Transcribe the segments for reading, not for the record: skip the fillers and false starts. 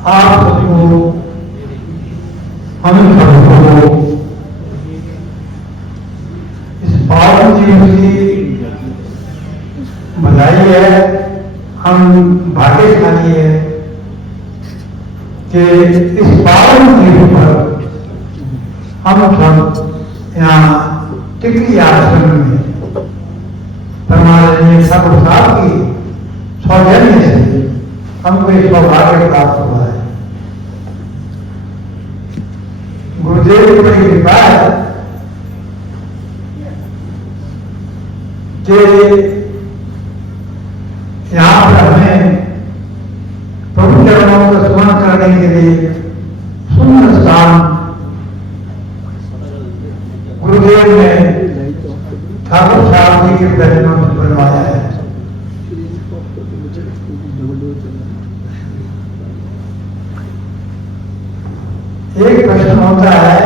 आप सबको, हम सबको इस पावन दिवस की बधाई है। हम भाग्यशाली है कि इस पावन दिवस पर हम सब यहाँ टिकरी आश्रम में परमानंद ठाकुर साहब की सौजन्य से हमको एक सौभाग्य प्राप्त हुआ है। गुरुदेव की बड़ी कृपा है कि यहाँ पर हमें प्रभु चरणों का स्मरण करने के लिए सुंदर स्थान गुरुदेव ने ठाकुर साहब जी के दर्शनों से बनवाया है। एक प्रश्न होता है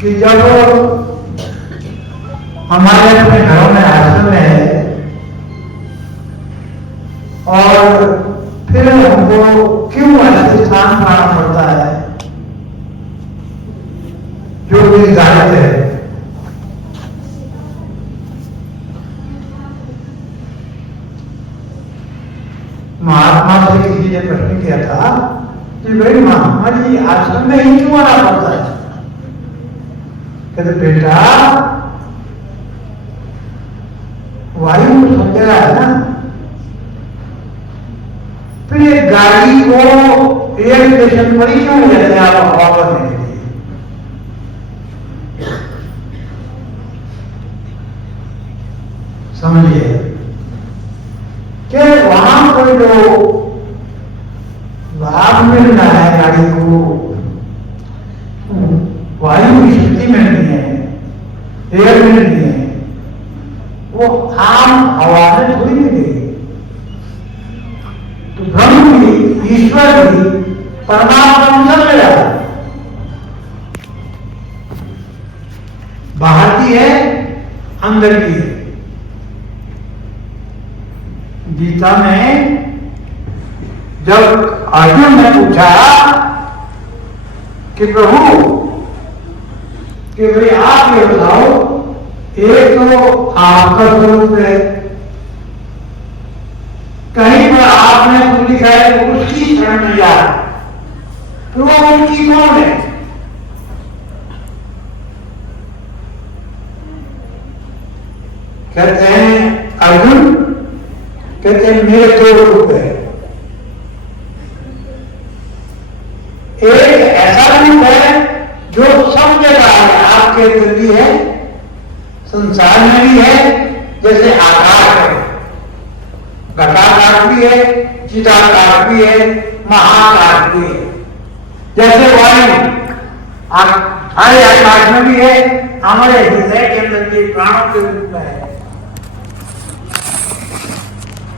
कि जब हमारे अपने घरों में आश्रम है और फिर हमको क्यों ऐसे स्थान पाना पड़ता है जो निर्धारित है। महात्मा से किसी ने प्रश्न किया था कि भाई महात्मा जी आश्रम में ही क्यों आना पड़ता है। कहते बेटा वायु तो सब जगह है ना, फिर ये गाड़ी को एयर स्टेशन पर ही क्यों लेते हैं आप हवा भरने के लिए। समझिए कि वहां कोई लोग लाभ मिल रहा है, गाड़ी को वायु की शक्ति मिल रही है, एयर मिल रही है, वो आम हवा में थोड़ी मिलेगी। तो ब्रह्म भी, ईश्वर भी, परमात्मा सब मिला बाहर की है, अंदर की है। गीता में जब अर्जुन ने पूछा कि प्रभु कि भाई आप ये बताओ, एक तो आपका स्वरूप है, कहीं पर आपने कुछ लिखा है उसकी शरण में जा, तो वो उसकी कौन है। कहते हैं अर्जुन, कहते हैं मेरे दो रूप है। एक ऐसा रूप है जो सब जगह है, आपके अंदर भी है, संसार में भी है, जैसे आकाश है, घटाकाश भी है, चिदाकाश भी है, महाकाश भी है। जैसे वायु हमारे आकाश में भी है, हमारे हृदय के अंदर भी प्राणों के रूप में है।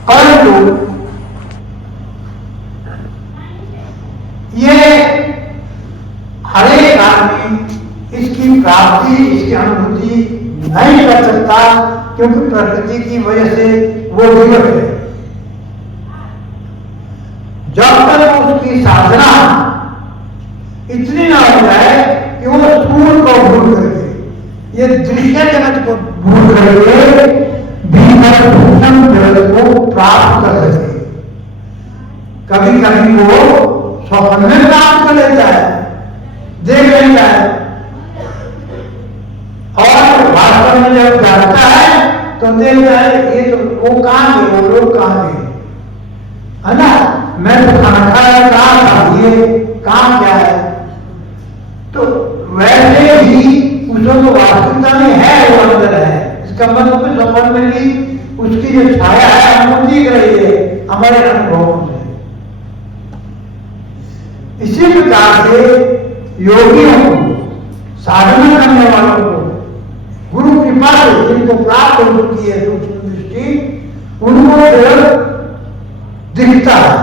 परंतु ये हर एक आदमी इसकी प्राप्ति, इसकी अनुभूति नहीं कर सकता, क्योंकि प्रकृति की वजह से वो विवश है। जब तक उसकी साधना इतनी ना हो जाए कि वो स्थूल को भूल करके, ये दृश्य जगत को भूल करके भीतर भूषण जगत को प्राप्त कर सके। कभी कभी वो स्वप्न में प्राप्त कर लेता है, देख लेता है, और वास्तव में जब जाता है तो देखता है ये तो वो कहां गए, वो लोग कहां गए, है ना। मैं तो खाना खाया, कहां था ये, कहां क्या है। तो वैसे ही उसको तो वास्तविकता में है, वो अंदर है। इसका मतलब स्वप्न में भी उसकी जो छाया है हम दिख रही है हमारे अनुभवों से। इसी प्रकार से योगियों को, साधना करने वालों को, गुरु कृपा से जिनको प्राप्त हो चुकी है सूक्ष्म दृष्टि, उनको दिखता है।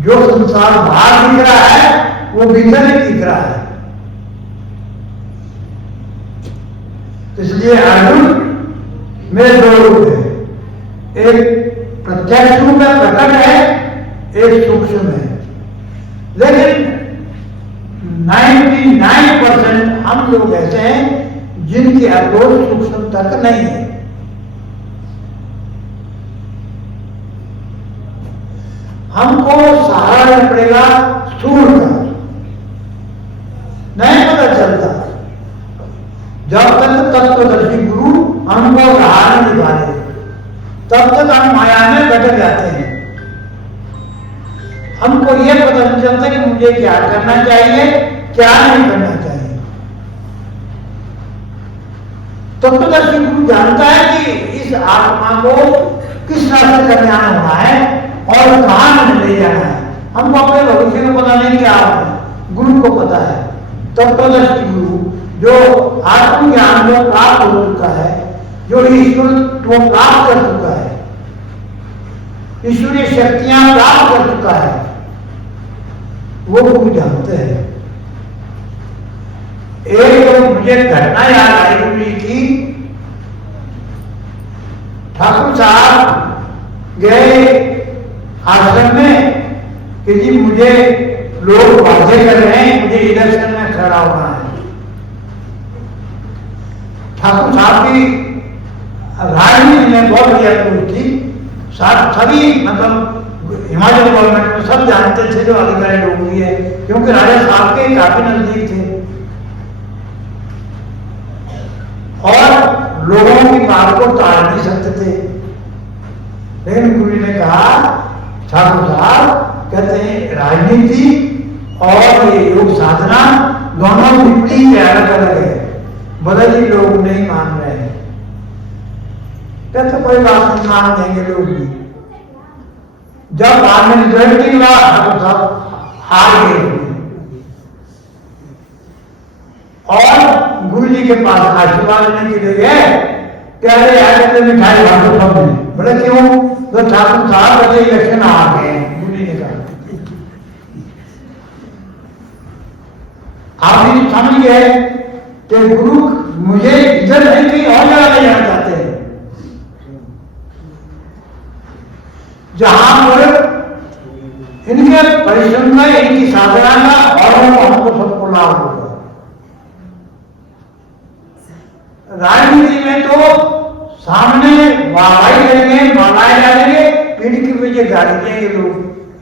जो संसार बाहर दिख रहा है वो भीतर ही दिख रहा है। इसलिए अर्जुन मेरे दो रूप है, एक प्रत्यक्ष रूप में प्रकट है, एक सूक्ष्म है। लेकिन 99% हम लोग ऐसे हैं जिनके अपोज सूक्ष्म तक नहीं है। हमको सहारा लेना पड़ेगा स्थूल का, नहीं पता चलता जब तक तत्वदर्शी गुरु हमको राह नहीं दिखाए, तब तक हम माया में भटक जाते हैं। हमको यह पता नहीं चलता कि मुझे क्या करना चाहिए, क्या नहीं करना चाहिए। तत्वदर्शी गुरु जानता है कि इस आत्मा को किस रास्ते का ज्ञान होना है और कहां में ले जाना है। हमको अपने भविष्य में पता नहीं क्या होना है, गुरु को पता है। तत्वदर्शी गुरु जो आत्मज्ञान को प्राप्त हो चुका है, जो ईश्वर को प्राप्त कर चुका है, ईश्वरीय शक्तियां प्राप्त कर चुका है, वो गुरु जानते हैं। एक तो मुझे घटना याद आई गुरु जी की। ठाकुर साहब गए आश्रम में कि जी मुझे लोग बाध्य कर रहे हैं, मुझे इलेक्शन में खड़ा होना है। ठाकुर साहब की राजनीति में बहुत बढ़िया सोच थी। सभी मतलब हिमाचल गवर्नमेंट में सब जानते थे जो अधिकारी लोग भी है, क्योंकि राजा साहब के काफी नजदीक थे और लोगों की बात को टाल नहीं सकते थे। लेकिन गुरु ने कहा, ठाकुर साहब कहते हैं राजनीति और ये योग साधना दोनों विपरीत के अलग अलग है, बदली लोग नहीं मान रहे हैं। कहते कोई बात नहीं, मान देंगे लोग भी। जब बाद में रिजल्ट की बात ठाकुर साहब हार गए और गुरु जी के पास आशीर्वाद लेने के लिए गए। कह रहे यार मिठाई बांटो सब में। बोले क्यों? तो ठाकुर साहब कहते इलेक्शन आ गए। गुरु जी ने कहा आप भी समझ गए कि गुरु मुझे इधर नहीं कहीं और जगह ले जाना चाहते हैं, जहां पर इनके परिश्रम का, इनकी साधना का और हमको सबको लाभ होगा। राजनीति में तो सामने वाहवाही करेंगे, मालाएं डालेंगे, पीढ़ी के पीछे गाड़ी देंगे लोग,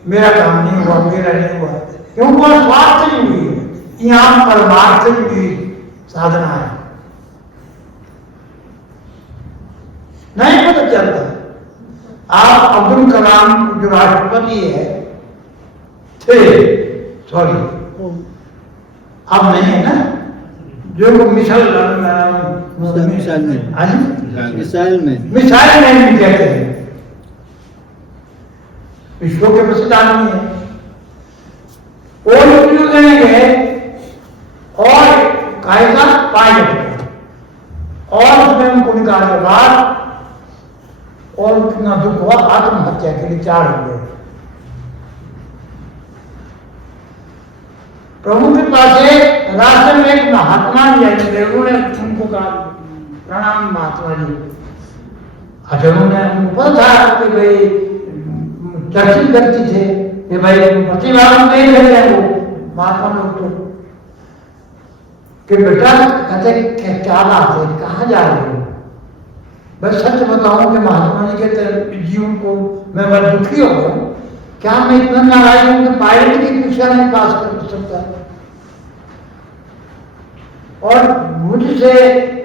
मेरा काम नहीं हुआ, मेरा नहीं हुआ, क्योंकि वह स्वार्थ से जुड़ी है। यहाँ परमार्थ से जुड़ी साधना है, नहीं पता चलता। आप अब्दुल कलाम जो राष्ट्रपति है थे, सॉरी अब नहीं है ना, जो मिसाइल मैन भी कहते हैं, विश्व के प्रसिद्ध आदमी है। वो इंटरव्यू देने गए और कायदा पायलट का, और उसमें उनको निकालने के बाद और कितना दुख हुआ, आत्महत्या के लिए 4 हो गए। प्रभु के पास रास्ते में एक महात्मा जी आए, उन्होंने उनको कहा प्रणाम महात्मा जी। अच्छा उन्होंने उनको पता था कि भाई चर्चित व्यक्ति थे कि भाई प्रतिवाद नहीं रह गए वो महात्मा लोग तो, कि बेटा कहते क्या बात है, कहाँ जा रहे हो? बस सच बताऊं कि महात्मा जी के जीवन को मैं बड़ा दुखी हो गया। क्या मैं इतना नाराज हूं कि पायलट की परीक्षा नहीं पास कर सकता? और मुझसे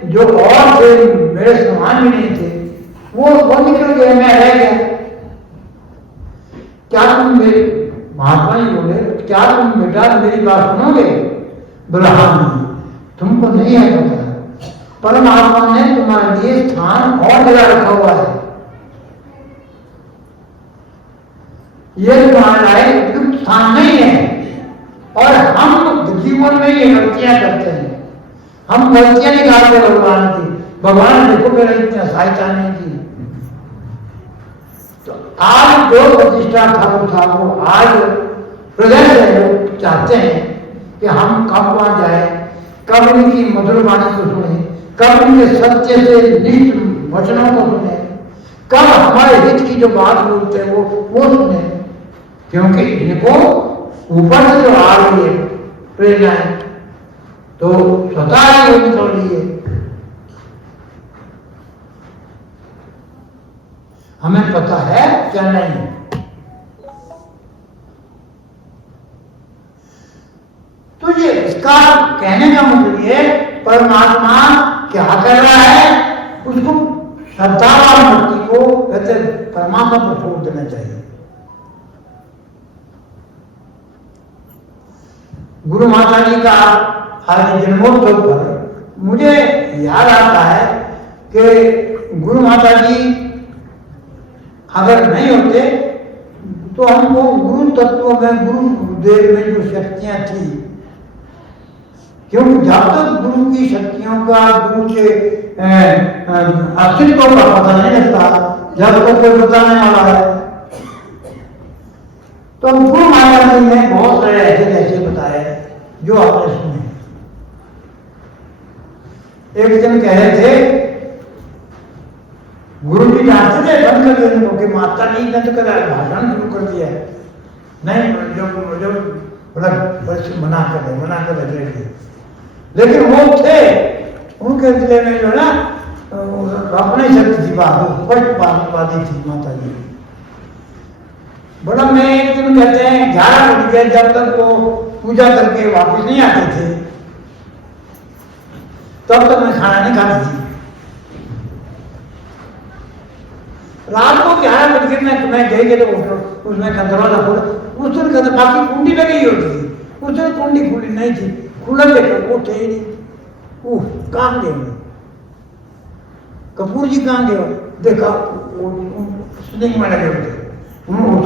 जो और थे, मेरे समान भी नहीं थे, वो निकल गए, मैं रह गया। क्या तुम मेरे महात्मा जी बोले, क्या तुम बेटा मेरी बात सुनोगे? बोला हाँ, तुमको नहीं है पता, परमात्मा ने तुम्हारे लिए स्थान और जगह रखा हुआ है, ये तुम्हारा एक उपयुक्त स्थान नहीं है। और हम जीवन में ये गलतियां करते हैं, हम गलतियां निकालते भगवान की। भगवान देखो मेरा इतना सहायता नहीं की। तो आज जो प्रतिष्ठा ठाकुर साहब को आज प्रदेश से लोग चाहते हैं कि हम कब वहां जाए, कब इनकी मधुर वाणी को सुने, कब इनके सत्य से नीच वचनों को सुने, कब हमारे हित की जो बात बोलते हैं वो सुने, क्योंकि इनको ऊपर से जो आ रही है प्रेरणाएं तो स्वतः ही वो निकल रही है। हमें पता है क्या नहीं। तो ये इसका कहने का मतलब ये, परमात्मा क्या कर रहा है उसको श्रद्धावान व्यक्ति को कहते परमात्मा पर छोड़ देना चाहिए। गुरु माता जी का आज जन्मोत्सव पर मुझे याद आता है कि गुरु माता जी अगर नहीं होते तो हमको गुरु तत्व में, गुरुदेव में जो शक्तियां थी, क्योंकि जब तक गुरु की शक्तियों का, गुरु के अस्तित्व का पता नहीं लगता, जब तक कोई बताने वाला है, तो गुरु माता जी ने बहुत सारे ऐसे बताए जो आपने सुने। एक दिन कह रहे थे गुरु जी डांटते थे बंद कर देने को कि माता जी ने तो करा भाषण शुरू कर दिया है, नहीं जो मना कर दे। लेकिन वो थे, उनके दिले में जो है ना अपने शक्ति थी, बात स्पष्टवादी थी माता जी। बड़ा मैं एक दिन कहते हैं 11 बज गए, जब तक वो पूजा करके वापस नहीं आते थे तब तक मैं खाना नहीं खाती थी। रात को 11 बज गए, मैं गई तो उसमें का दरवाजा खोला, उस दिन कहते बाकी कुंडी लगी होती थी, उस दिन कुंडी खुली नहीं थी, खुला देखा वो थे ही नहीं। कहाँ गए कपूर जी, कहाँ गए? देखा स्निंग में लगे हुए थे,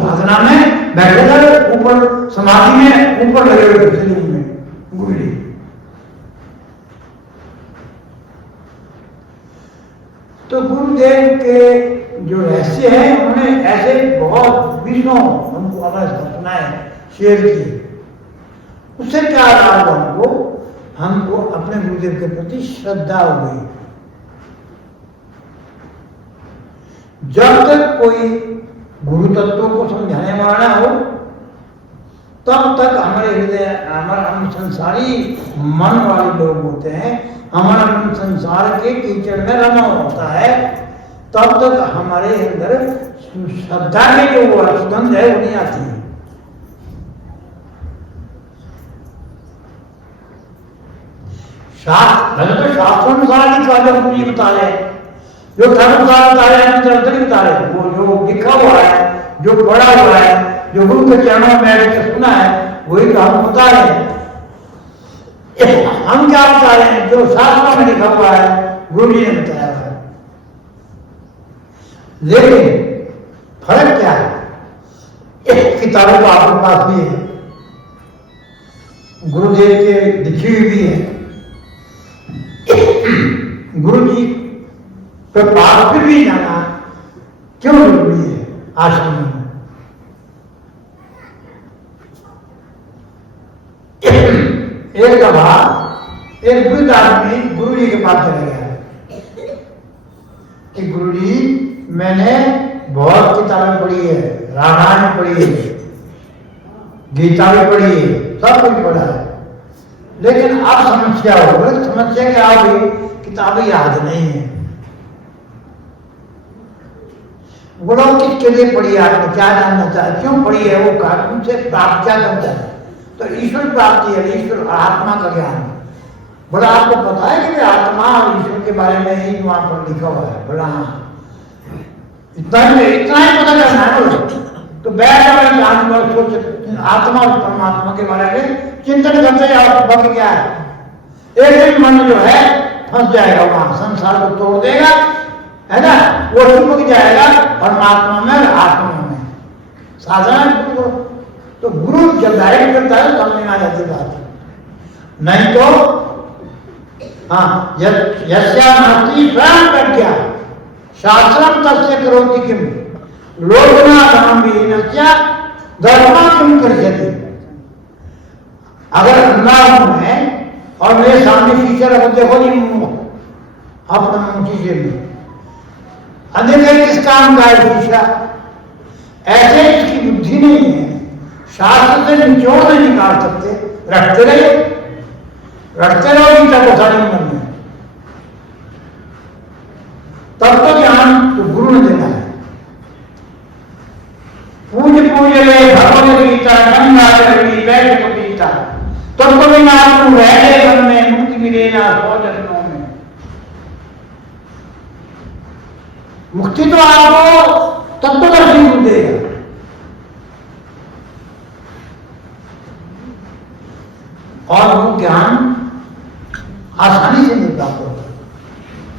साधना में बैठे थे, ऊपर समाधि में ऊपर लगे हुए थे स्निंग में गुरु जी। तो गुरुदेव के जो रहस्य है उन्होंने ऐसे बहुत विष्णु हमको हमारे घटनाएं शेयर की। उससे क्या रहा, हमको अपने गुरुदेव के प्रति श्रद्धा हो गई। जब तक कोई गुरु तत्व को समझाने वाला हो तब तक हमारे हृदय, हम संसारी मन वाले लोग होते हैं, हमारा मन संसार के कीचड़ में रमा होता है, तब तक हमारे अंदर श्रद्धा की जो सुगंध है वो नहीं आती है। तो शास्त्रानुसार की बातें मुझे बता रहे, जो धर्मसार बता रहे हैं नहीं बता रहे, वो जो लिखा हुआ है, जो पढ़ा हुआ है, जो गुरु के चरणों में बैठ के सुना है, वही तो हम बता रहे हैं। हम क्या बता रहे हैं? जो शास्त्रों में लिखा हुआ है, गुरु जी ने बताया हुआ है। लेकिन फर्क क्या है? किताबें तो आपके पास भी है, गुरुदेव के लिखी हुई भी है, गुरु जी पर पाठ फिर भी जाना क्यों जरूरी है आश्रम में? एक दफा एक वृद्ध आदमी गुरु जी के पास चला गया कि गुरु जी मैंने बहुत किताबें पढ़ी है, रामायण पढ़ी है, गीता भी पढ़ी है, सब कुछ पढ़ा है, लेकिन अब समस्या हो गई। समस्या क्या हो गई? किताबें याद नहीं है। बोलो किसके लिए पढ़ी आपने, क्या जानना चाहते, क्यों पढ़ी है, वो कार्टून से प्राप्त क्या करता है? तो ईश्वर प्राप्ति है, ईश्वर आत्मा का ज्ञान। बोला आपको पता है कि आत्मा और ईश्वर के बारे में ही वहां पर लिखा हुआ है? बोला हाँ। इतना ही पता करना है। बोलो तो बैठ सोच आत्मा और परमात्मा के बारे में चिंतन करते जाओ, बाकी क्या है? एक दिन मन जो है फंस जाएगा, वहां संसार को तोड़ देगा, है ना, वो चिपक जाएगा परमात्मा में और आत्मा में। साधना तो गुरु जब डायरेक्ट करता है समझ में आ जाती बात, नहीं तो हाँ यस्यामस्ति स्वयं प्रज्ञा शास्त्रम तस्य करोति किम लोकना धर्महीनस्य धर्म किम करिष्यति। अगर अंधा हूं मैं और मेरे सामने शीशे रख देखो नहीं अपना मुंह शीशे में, अधिक है किस काम का है शिक्षा? ऐसे इसकी बुद्धि नहीं है, शास्त्र से निचोड़ नहीं निकाल सकते, रखते रहो गीता को सारे मन में, तब तो ज्ञान तो गुरु ने देना है। पूज रे भगवत गीता गंगा जल बैठ को गीता, तब तो बिना आपको रह मन में मुक्ति मिले ना 100 जन्मों में। मुक्ति तो आपको तत्वदर्शी को देगा। और वो ज्ञान आसानी से मिलता होता है,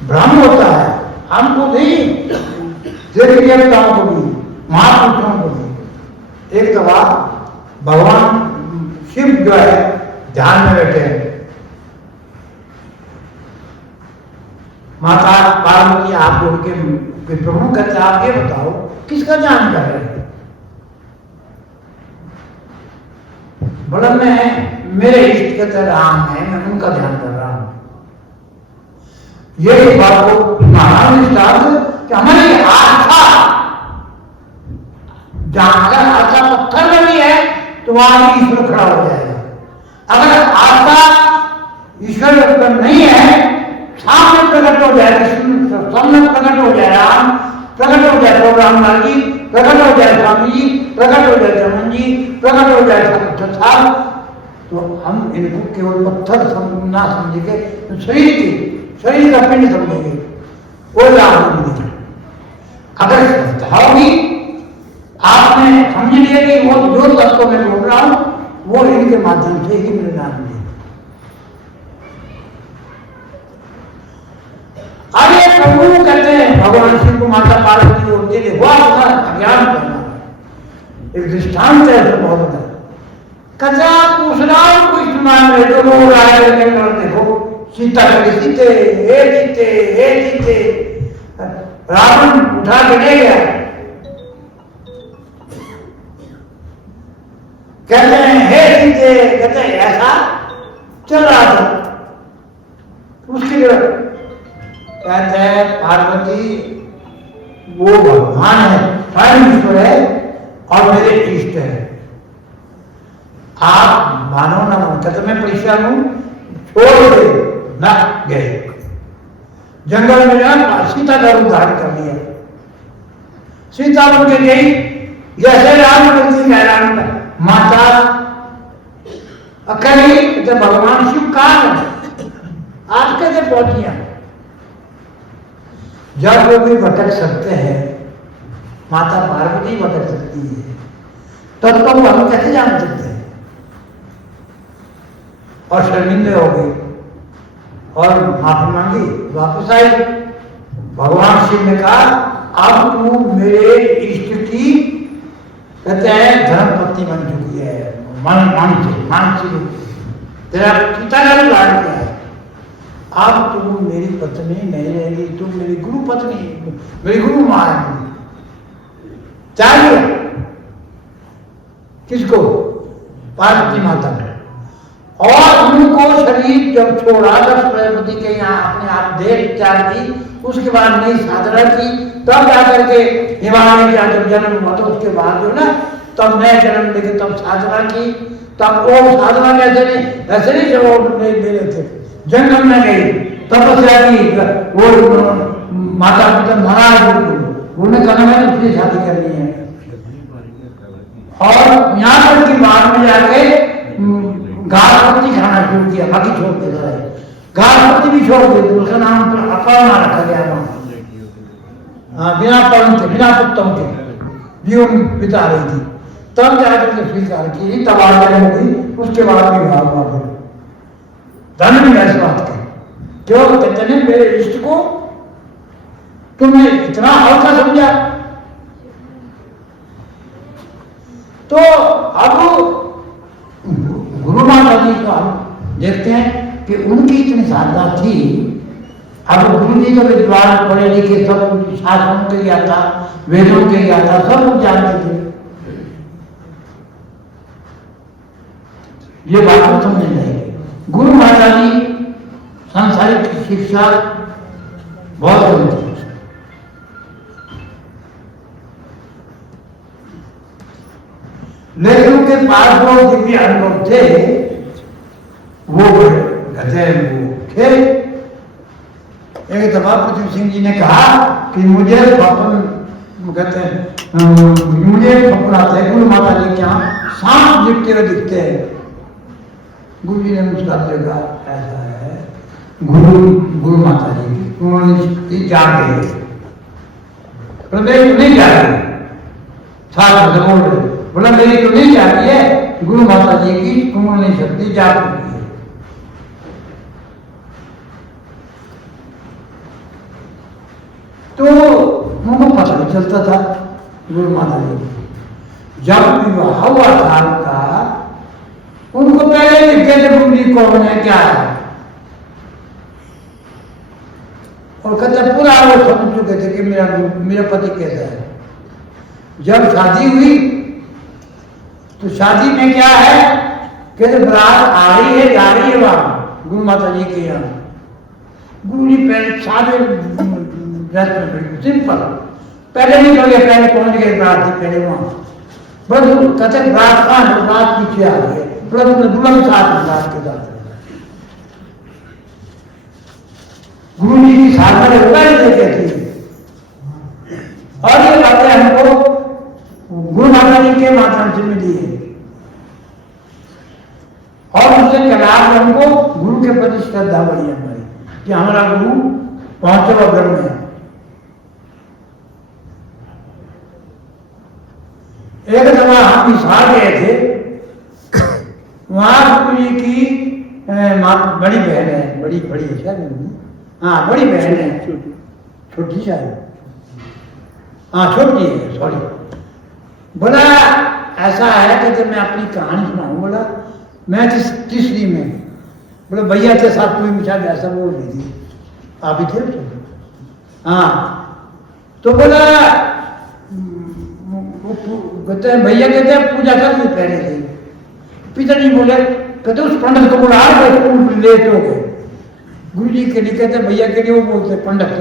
ब्रह्म होता है हमको नहीं, देवताओं को भी, महापुरुषों को भी। एक दफा भगवान शिव जो है ध्यान में बैठे हैं, माता पार्वती आप बोल के प्रभु कहते आप ये बताओ किसका ध्यान कर रहे हैं? बोला मैं मेरे इष्ट कहते राम है, मैं उनका ध्यान कर रहा हूं। ये इस बात को कि हमारी आस्था जहां अगर आस्था पत्थर में भी है तो वहां भी ईश्वर खड़ा हो जाएगा। अगर आस्था ईश्वर पर नहीं है, सामने प्रकट हो जाएगा, सामने प्रकट हो जाए राम, प्रकट हो जाए राम लाल जी, प्रकट हो जाए स्वामी जी, प्रकट हो जाए चमन जी, प्रकट हो जाए, तो हम इनको केवल पत्थर ना समझेंगे, तो शरीर का पिंड समझेंगे, वो लाभ नहीं। अगर श्रद्धा होगी, आपने समझ लिया कि वो जो तत्व मैं बोल रहा हूं वो इनके माध्यम से ही मिलना है। अरे प्रभु कहते हैं भगवान शिव को माता पार्वती को तेरे हुआ ज्ञान करना, एक दृष्टांत है बहुत बड़ा। कचा पूछ रहा हूं कोई सुना रहे तो रो रहा है, देखो सीता के सीते हे सीते, रावण उठा के ले गया। कहते हैं हे सीते, कहते हैं ऐसा चल रहा था उसके लिए। कहते हैं पार्वती वो भगवान है, स्वयं ईश्वर है और मेरे इष्ट है, आप मानो ना मानो। कहते मैं परेशान हूं, छोड़ दे ना। गए जंगल में जाकर सीता का रूप धारण कर लिया। सीता बन के गई जैसे राम बनती है, राम माता अकेली। तो भगवान शिव कहाँ है, आप कैसे पहुंचिया? जब वो भी भटक सकते हैं, माता पार्वती भटक सकती है, तब तो हम कैसे जान सकते हैं? और शर्मिंदे हो गए और माफी मांगी, वापस आई। भगवान शिव ने कहा अब तू मेरे इष्ट की, कहते हैं धर्मपत्नी बन चुकी है, मानसिक तेरा पिता का भी लाड किया है, अब तू मेरी पत्नी नहीं रहेगी, तू मेरी गुरु पत्नी, मेरी गुरु मां है। चाहिए किसको? पार्वती माता ने। और उनको शरीर जब छोड़ा, जब प्रजापति के यहाँ अपने आप देह त्याग दी, उसके बाद नई साधना की, तब जाकर के हिमालय में जब जन्म हुआ, तो उसके बाद जो ना तब नया जन्म लेके तब साधना की। तब वो साधना में ऐसे नहीं जब ले रहे थे, जंगल में गई, तपस्या की, वो माता पिता महाराज उन्होंने कहा मैंने उसकी शादी करनी है। और यहाँ तक की बाद में जाके घास पत्ती खाना शुरू किया, बाकी छोड़ देता है, घास पत्ती भी छोड़ दी, तो उसका नाम अपर्णा रखा गया। बिना पर्ण के, बिना पुत्तम के जीवन बिता रही थी, तब जाकर के स्वीकार की, तब आगे हो गई, उसके बाद भी भाव हुआ। धन भी इस बात के क्यों कहते हैं मेरे इष्ट को तुमने इतना हल्का समझा। तो अब गुरु माता जी को हम देखते हैं कि उनकी इतनी साधना थी। अब गुरु जी तो विद्वान पढ़े लिखे, सब कुछ शास्त्रों के या था, वेदों के या था, सब कुछ जानते थे। ये बात को समझ जाएगी। गुरु माता जी सांसारिक शिक्षा बहुत कम थी, लेकिन उनके पास जो दिव्य अनुभव थे वो कहते हैं वो थे। एक दफा पृथ्वी सिंह जी ने कहा कि मुझे स्वप्न कहते हैं मुझे स्वप्न आते हैं गुरु माता जी के यहाँ सांप लिपटे हुए दिखते हैं। गुरु जी ने मुस्कुराते कहा ऐसा है गुरु माता जी की उन्होंने जागे प्रदेश नहीं जा रही छात्र से बोल रहे बोला मेरी तो नहीं जाती है गुरु माता जी की कुंडली शक्ति जा चुकी है। तो उनको पता नहीं चलता था गुरु माता जी जब विवाह हुआ था उनका उनको पहले लिख गए थे कुंडली कौन है क्या है और कहते पूरा वो समझ चुके थे कि मेरा पति कैसा है। जब शादी हुई तो शादी में क्या है कि बारात आ रही है जा रही है वहां गुरु माता जी के यहाँ। गुरु जी पहले सारे सिंपल पहले नहीं लगे पहले पहुंच गए बारात से पहले वहां बस कहते बारात कहाँ बारात पीछे आ गई है दुल्हन साथ बारात के साथ गुरु जी की साधना होगा ही देखे थी। और ये बातें हमको गुरु माता जी के माध्यम से मिली है और उससे कलाम हमको गुरु के प्रति श्रद्धा बढ़ी हमारी कि हमारा गुरु पहुंचे हुआ ब्रह्म है। एक दफा हम विशाल गए थे वहां गुरु जी की बड़ी बहन है बड़ी है शायद हाँ बड़ी बहन है छोटी शायद हाँ छोटी है सॉरी। बोला ऐसा है कि जब मैं अपनी कहानी सुनाऊं बोला मैं तीसरी में बोले भैया के साथ कोई शायद ऐसा बोल रही थी आप ही थे हाँ तो बोला कहते हैं भैया कहते हैं पूजा कर ली पहले से पिताजी बोले कहते उस पंडित को बोला लेट हो गए। गुरु जी के लिए कहते भैया के लिए वो बोलते पंडित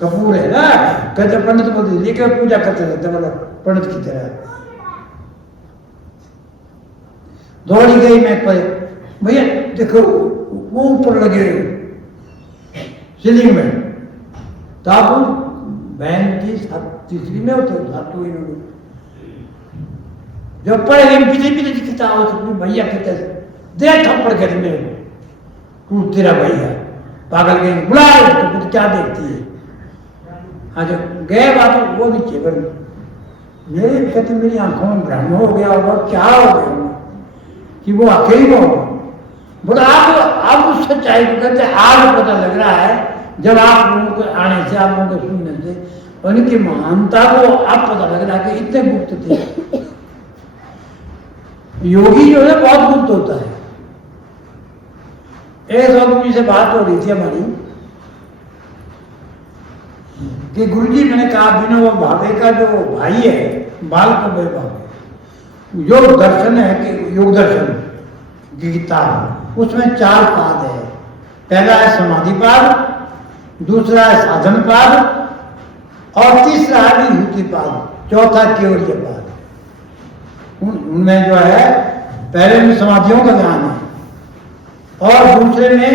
कपूर है ना कहते पंडित बोलते लेके पूजा करते रहते बोला पंडित की तरह दौड़ी गई मैं पर भैया देखो वो ऊपर लगे सीलिंग में तब बहन की तीसरी में होते सातवीं में जब पढ़े गए पीछे पीछे दिखता हो तो भैया कहते दे थप्पड़ कहते मेरे को तू तेरा भैया पागल गए बुला तो क्या देखती है आज गए बात वो नीचे बन मेरे कहते मेरी आंखों में भ्रम हो गया और क्या हो गया कि वो अकेली हो बोला आप उस सच्चाई को कहते आज पता लग रहा है जब आप लोगों को आने से आप लोगों को सुनने से उनकी महानता को आप पता लग रहा है कि इतने गुप्त थे। योगी जो है बहुत गुप्त होता है। एक गुरु जी से बात हो रही थी हमारी कि गुरु जी मैंने कहा विनोबा भावे का जो भाई है बाल कबीर भावे योग दर्शन है कि योग दर्शन गीता उसमें 4 पाद है। पहला है समाधि पाद दूसरा है साधन पाद और तीसरा है विभूति पाद चौथा केवल्य पाद। उनमें जो है पहले में समाधियों का ज्ञान है और दूसरे में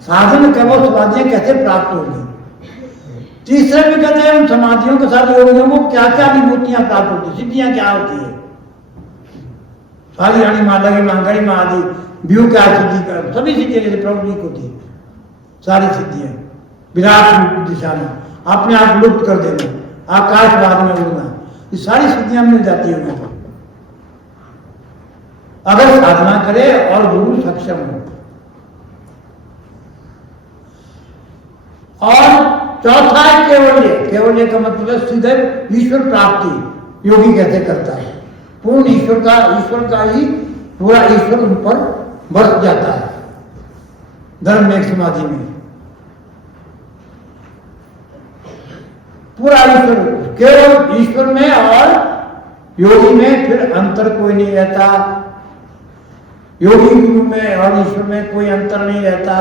साधन कब समाधियां कैसे प्राप्त होगी। तीसरे में कहते हैं उन समाधियों के साथ योगियों को क्या क्या विभूतियां प्राप्त होती सिद्धियां क्या होती है। सारी रानी माता की मांगड़ी माँ आदि व्यू क्या सिद्धि कर सभी सिद्धियां जैसे प्रभु जी को थी सारी सिद्धियां विराट दिशा में अपने आप लुप्त कर देना आकाशवाद में उड़ना ये सारी सिद्धियां मिल जाती है उनको अगर साधना करे और गुरु सक्षम हो। और चौथा है केवल्य। केवल्य का मतलब है सीधे ईश्वर प्राप्ति योगी कैसे करता है पूर्ण ईश्वर का ही पूरा ईश्वर उन पर बरस जाता है धर्म में समाधि में पूरा ईश्वर केवल ईश्वर में और योगी में फिर अंतर कोई नहीं रहता। योगी गुरु में और ईश्वर में कोई अंतर नहीं रहता।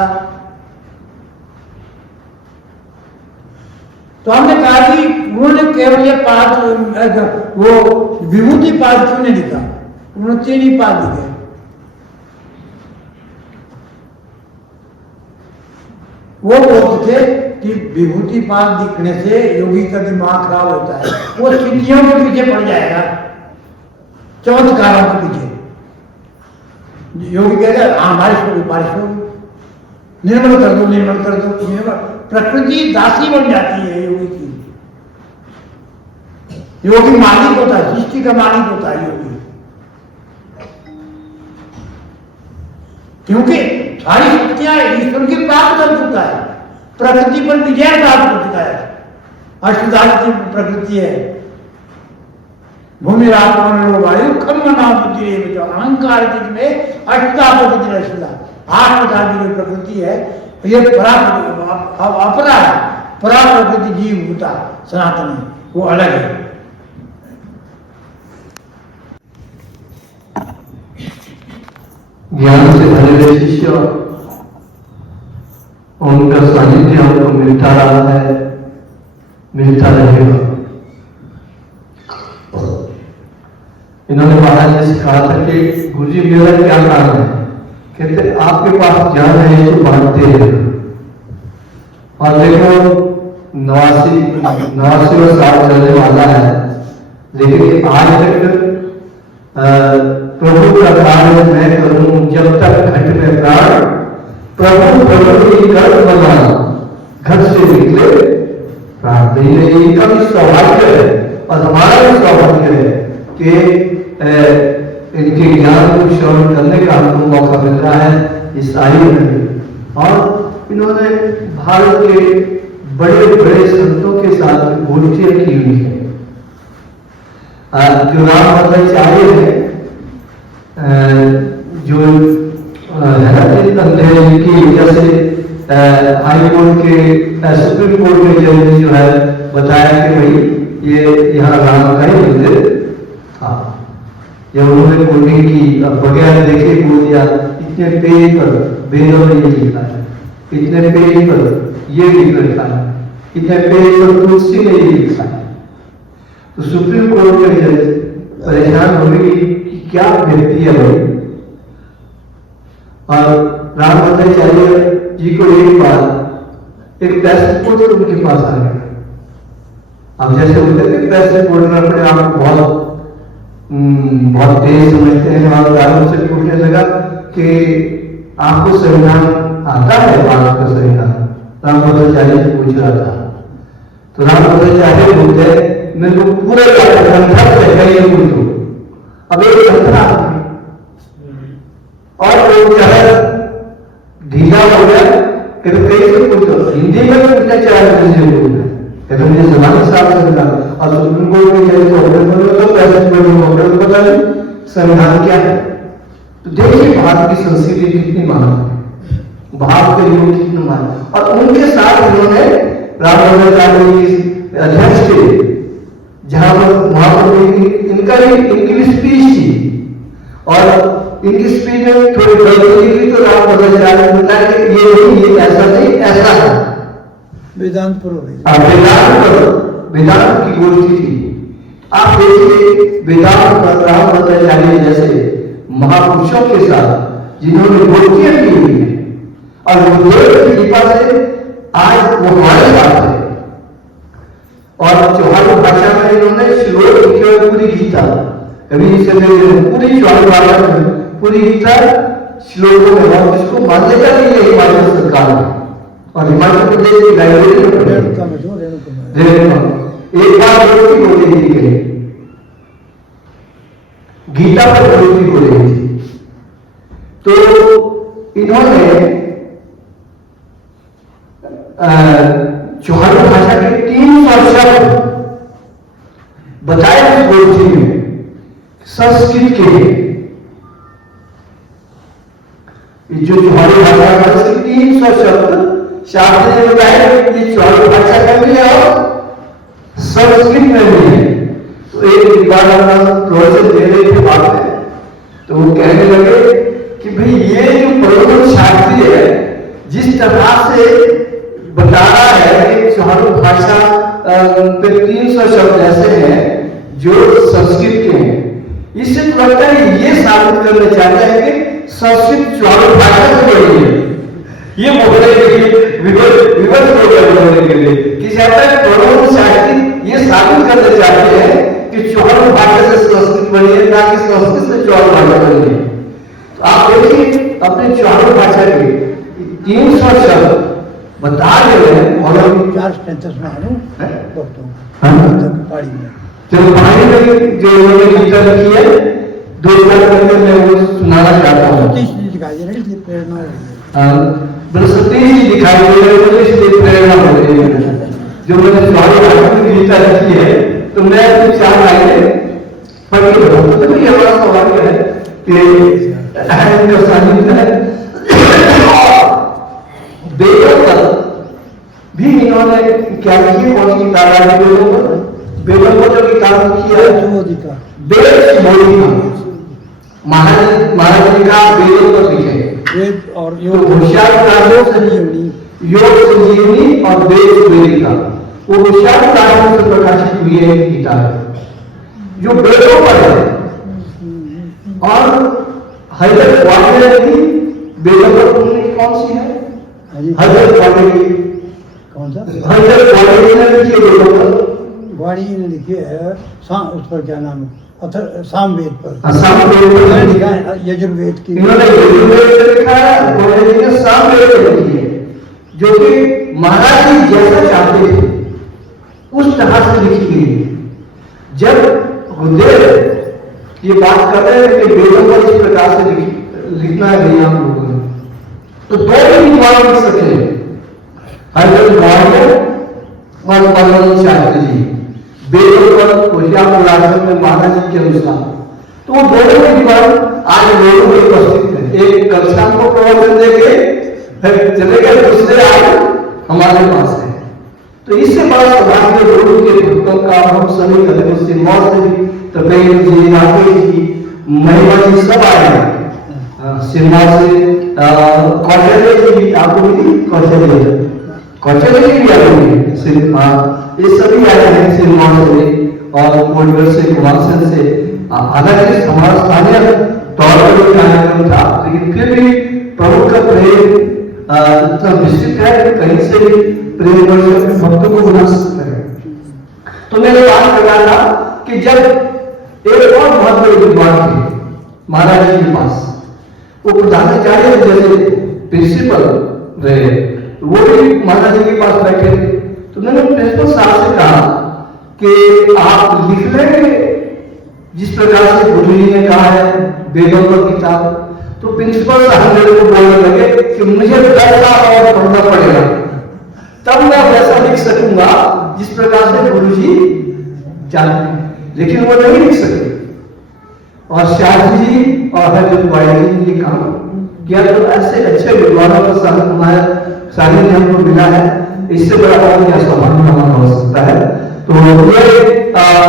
तो हमने कहा कि उन्होंने केवल ये पाद वो विभूति पाद क्यों नहीं लिखा, उन्होंने 3 ही पाद लिखे। वो बोलते थे कि विभूति पाद लिखने से योगी का दिमाग खराब होता है, वो सिद्धियों के पीछे पड़ जाएगा, चमत्कारों के पीछे। योगी कहता है हाँ बारिश होगी, बारिश होगी, निर्मल कर दो, निर्मल कर दो, निर्मल। प्रकृति दासी बन जाती है योगी की। योगी मालिक होता है, सृष्टि का मालिक होता है योगी, क्योंकि सारी शक्तियां ईश्वर की प्राप्त कर चुका है, प्रकृति पर विजय प्राप्त कर चुका है। अष्टधातु की प्रकृति है, भूमि रात्रि वायु खम नाम बुद्धि जो अहंकार में अष्टा प्रकृति रचना 8 प्रकार की जो प्रकृति है, ये अपरा है, परा प्रकृति जीव होता सनातन, वो अलग है। ज्ञान से भरे हुए शिष्य, उनका सानिध्य हमको मिलता रहा है, मिलता रहेगा। इन्होंने महाराज जी से कहा था कि गुरुजी मेरा क्या काम है, कहते आपके पास ज्ञान है तो बांटते हैं। और देखो 89 साल चलने वाला है, लेकिन आज तक प्रभु का कार्य मैं करूं जब तक घट में प्राण, प्रभु प्रभु की कर्म बना घर से निकले प्राण। इनका भी सौभाग्य है और हमारा भी सौभाग्य है कि इनके ज्ञान को श्रवण करने का हमको मौका मिल रहा है इस आयु में। और इन्होंने भारत के बड़े बड़े संतों के साथ गोष्ठियां की हुई है। जो रामाचार्य है, जो अंधेरे की वजह से हाई कोर्ट के सुप्रीम कोर्ट के जज ने जो है बताया कि भाई ये यहाँ राम का ही मंदिर था। जब उन्होंने कोटिंग की बगैर देखे बोल दिया इतने पेज पर वेदों में ये लिखा है, इतने पेज पर ये लिख रखा है, इतने पेज पर तुलसी ने ये लिखा है। तो सुप्रीम कोर्ट के जज परेशान हो गए कि क्या व्यक्ति है भाई। और रामाचार्य जी को एक बार एक प्रेस रिपोर्टर उनके पास आ गया। अब जैसे होते थे प्रेस रिपोर्टर अपने आप को बहुत तेज समझते हैं और राम से पूछने लगा कि आपको संविधान आता है, भारत का संविधान? रामाचार्य से पूछ रहा था। तो रामाचार्य बोलते मेरे को पूरा ग्रंथ चाहिए पूछो। अब एक ग्रंथ और वो क्या है ढीला हो गया, फिर कई से पूछो हिंदी में पूछना चाहे कहते मुझे जबान साफ समझा। और सुप्रीम कोर्ट में जैसे पता नहीं संविधान क्या है। तो देखिए भारत की संस्कृति कितनी महान है, भारत के लोग कितने महान। और उनके साथ उन्होंने रामाचार्य की अध्यक्ष थे, जहां वहां पर इनका इंग्लिश स्पीच थी और इनकी स्पीच में थोड़ी गलती निकली तो रामाचार्य ने बताया कि ये नहीं, ये ऐसा नहीं, ऐसा है। वेदांत वेदांत की गोष्ठी थी। आप देखिए वेदांत पर रामाचार्य जैसे महापुरुषों के साथ जिन्होंने गोष्ठियां की हुई है और गुरुदेव की कृपा से आज वो हमारे साथ है। और चौहान भाषा में इन्होंने श्लोक लिखे हुए पूरी गीता, कभी इसे पूरी चौहान भाषा में पूरी गीता श्लोकों में है, जिसको मान्यता दी है हिमाचल सरकार में और हिमाचल प्रदेश की लाइब्रेरी में एक बार गोष्ठी हो रही थी, गीता पर गोष्ठी हो रही थी। तो इन्होंने चौहान भाषा के 300 शब्द बताए उस गोष्ठी में संस्कृत के। जो चौहान भाषा का 300 शब्द शास्त्र ने बताया कि चौहान भाषा का भी है और संस्कृत में भी है। तो एक बार प्रोफेसर दे रहे थे बात में, तो वो कहने लगे कि भाई ये जो प्रबंध शास्त्री है जिस तरह से बता रहा है कि चौहान भाषा 300 शब्द ऐसे हैं जो संस्कृत के हैं। इससे तो लगता है ये साबित करना चाहता है कि संस्कृत चारों भाषा से बड़ी है। ये बोलने के लिए विवश बोलने के लिए कि चाहता है दोनों साहित्यिक ये साबित करना चाहते हैं कि चारों भाषा से संस्कृत बनी है, ना कि संस्कृत से चारों भाषा बनी है। तो आप देखिए अपने चारों भाषा के 300 शब्द बता रहे हैं और 435 में आलू पहाड़ी में जब पहाड़ी में जो उन्होंने गीता लिखी है 2000 करके मैं वो सुनाना चाहता हूँ। दिखाई दे रही है प्रेरणा बृहस्पति जी दिखाई दे रहे हैं, इसलिए प्रेरणा हो रही है। जो मैंने चारों भाषा में गीता लिखी है तो मैं कुछ 4 लाइनें पढ़ के बताऊंगा। तो ये हमारा सौभाग्य है कि जो सानिध्य है वेदों पर भी इन्होंने क्या लिखी, कौन सी किताब है वेदों पर जो किताब लिखी है वेद बोधिका महाराज जी का वेदों पर लिखे वेद और योग संजीवनी और वेद वेदिका वो विशाल कारणों से प्रकाशित हुई है किताब है जो वेदों पर है। और हजरत वाणी की वेदों पर उन्होंने कौन सी है हजरत वाणी कौन सा हजरत वाणी ने लिखी है वेदों पर वाणी ने लिखी है उस पर क्या नाम है सामवेद पर सामवेद पर लिखा है यजुर्वेद की इन्होंने यजुर्वेद से लिखा है वाणी जी ने सामवेद से लिखी है जो कि महाराज जी जैसा चाहते थे उस तरह से लिखी गई है। जब गुरुदेव ये बात कर रहे हैं कि वेदों पर इस प्रकार से लिखना है भैया हम लोगों ने तो 2 भी विद्वान लिख सकते हैं हजरत वाणी और परमानंद शास्त्री जी वेदों पर कोशियापुराश्रम में महाराज जी के अनुसार तो वो दोनों विद्वान आज लोगों में उपस्थित है। एक कक्षा को प्रवचन देके चले गए, दूसरे आए हमारे पास है। तो इससे बड़ा सौभाग्य गुरु के भक्तों का हम सभी कदमों से मौत भी तपेश जी राकेश जी महिमा जी सब आए हैं सिनेमा से कौशल्य जी भी आपको मिली कौशल्य जी भी आपको मिली ये सभी आए हैं सिनेमा से और कोडवर से कुमारसर से। हालांकि हमारा स्थानीय तौर पर कार्यक्रम था लेकिन फिर भी प्रमुख का प्रेम इतना विस्तृत है कि कहीं से भी प्रेम वर्ष भक्तों को बना सकता है। तो मैंने बात कर रहा था कि जब एक और बहुत बड़े विद्वान थे महाराज जी के पास वो प्रधानाचार्य जैसे प्रिंसिपल रहे वो भी महाराज जी के पास बैठे थे। तो मैंने प्रिंसिपल साहब से कहा कि आप लिख लेंगे जिस प्रकार से गुरु जी ने कहा है वेदों पर किताब। तो प्रिंसिपल साहब मेरे को बोलने लगे कि मुझे 10 साल और पढ़ना पड़ेगा तब मैं वैसा लिख सकूंगा जिस प्रकार से गुरु जी चाहते, लेकिन वो नहीं लिख सके। और शास्त्री जी और हजरत वाणी जी ये काम किया। तो ऐसे अच्छे विद्वानों का सानिध्य हमको मिला है, इससे बड़ा और क्या सौभाग्य हमारा हो सकता है। तो ये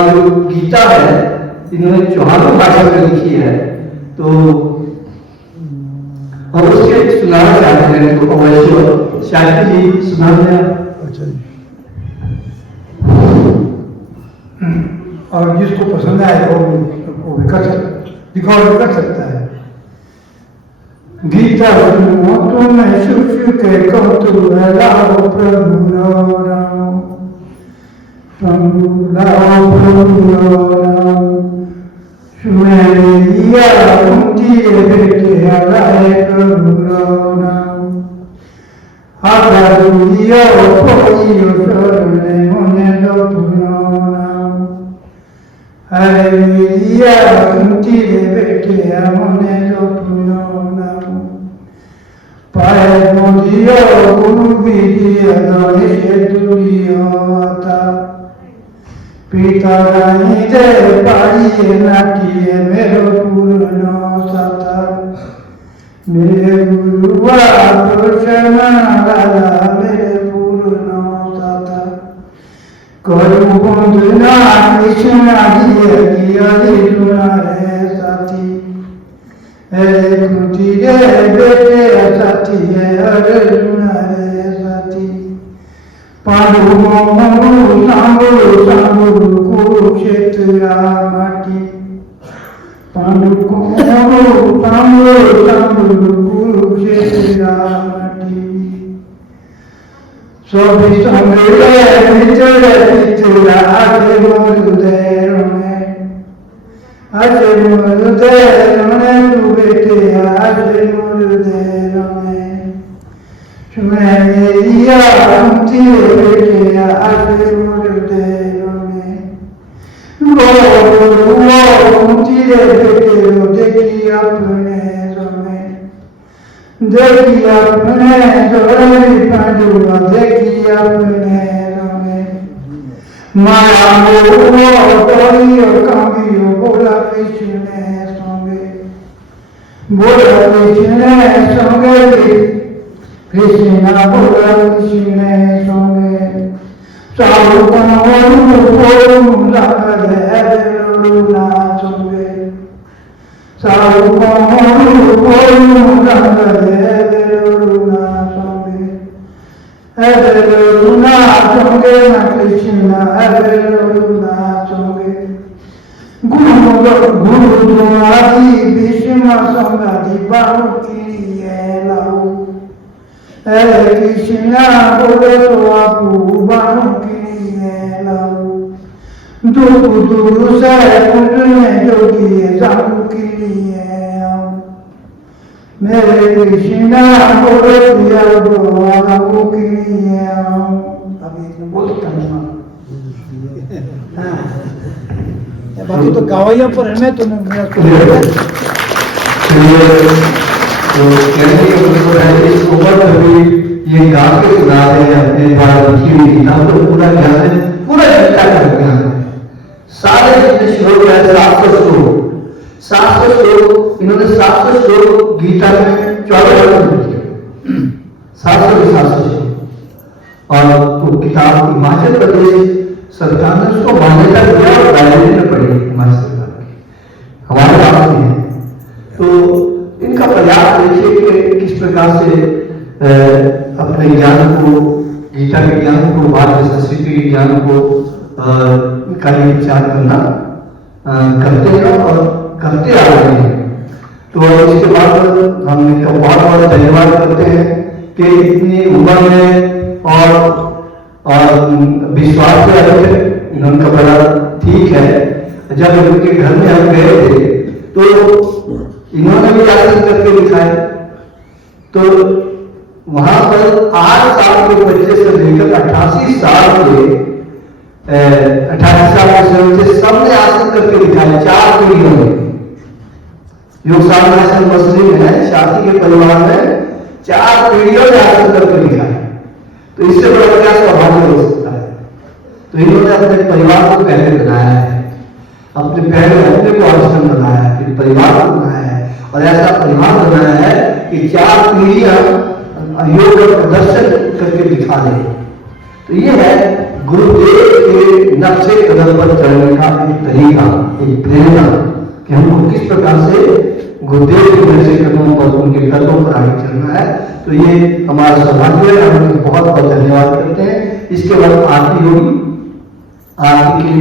जो गीता है इन्होंने चौहानों भाषा में लिखी है तो और उसके सुनाना चाहते हैं तो अवश्य शास्त्री जी सुनाने। और जिसको पसंद आए वो रिकॉर्ड कर सकता है। गीता सुनो तुम सुख के कौतुक लाओ प्रभु राम सुने लिया कुंती बेटे हलाए प्रभु राम आधा दुनिया खोजियो शरणे मुने लोभुनाम हरे लिया कुंती बेटे मुने लोभुनाम पाए मोदियो गुरु विदिया दे दुनियाता पिता रानी दे पाड़िए नाटिए मेरो पूर्ण सता मेरे गुरुआ कृष्ण लाला मेरे पूर्ण सता करू बंधुना कृष्ण दिए किया सुना रे साथी अरे कुटी रे बेटे साथी है अरे सुना रे साथी पांडु मोरू सांबो सांबो कुरुक्षेत्र माटी पांडु मोरू सांबो सांबो कुरुक्षेत्र माटी सोभी संगे पिचड़े पिचड़ा आगे मोरुदेर में आगे मोरुदेर में तू बेटे आगे मोरुदेर में सुने मेरिया उमती बेटे आगे मोरुदेर में वो उमती बेटे देखी अपने समय देखी अपने जोड़ी पांडुआ देखी अपने रमे माया मोह तोड़ियो कामियो बोला कृष्ण संगे बोला कृष्ण संगे कृष्ण बोला कृष्ण संगे साधु को लागल है लूना संगे साधु को लागल है लूना संगे लूना संगे न कृष्ण लूना संगे गुरु द्रोणादि भीष्म संगादि बाहु की लाऊ कृष्ण बोले तो आपू बाहु की लाऊ दूर से कुटने जोगी जाऊ के लिए मेरे कृष्णा बोले दिया जाऊ के लिए अभी बहुत कम बाकी तो गवाइयों पर है मैं तो ये गा के सुना रहे हैं अपने द्वारा लिखी हुई किताब को पूरा ज्ञान है, पूरा इकट्ठा कर ज्ञान है। सारे जितने श्लोक है 700 श्लोक इन्होंने 700 श्लोक गीता में 14 लिखे 700 श्लोक और वो किताब हिमाचल प्रदेश सरकार ने उसको मान्यता दिया और लाइब्रेरी में पढ़ी हिमाचल सरकार की, हमारे पास नहीं है। तो इनका प्रयास देखिए कि किस प्रकार से अपने ज्ञान को, गीता के ज्ञान को, भारतीय संस्कृति के ज्ञान को का विचार करना करते हैं और करते आ रहे हैं। तो इसके बाद हम इनका बहुत बहुत धन्यवाद करते हैं कि इतनी उम्र में और विश्वास से रखे इनका बड़ा ठीक है। जब इनके घर में हम गए थे तो इन्होंने भी आसन करके दिखाया, तो वहां पर 8 साल के बच्चे से लेकर 88 साल के 88 साल के बच्चे सबने आसन करके दिखाया 4 पीढ़ियों में। योग साधनासन मुस्लिम है, शादी के परिवार में 4 पीढ़ियों में आसन करके दिखाया, तो इससे बड़ा क्या सौभाग्य हो सकता है। तो इन्होंने अपने परिवार को पहले बनाया है, अपने को आश्रम बनाया है, फिर परिवार को बनाया है और ऐसा परिवार बनाया है कि 4 पीढ़ियां योग का प्रदर्शन करके दिखा दे। तो ये है गुरुदेव के नक्शे कदम पर चलने का एक तरीका, एक प्रेरणा कि हमको किस प्रकार से गुरुदेव के नक्शे कदमों पर, उनके कदमों पर आगे चलना है। तो ये हमारा सौभाग्य है, हम बहुत बहुत धन्यवाद करते हैं। इसके बाद आरती होगी, आरती के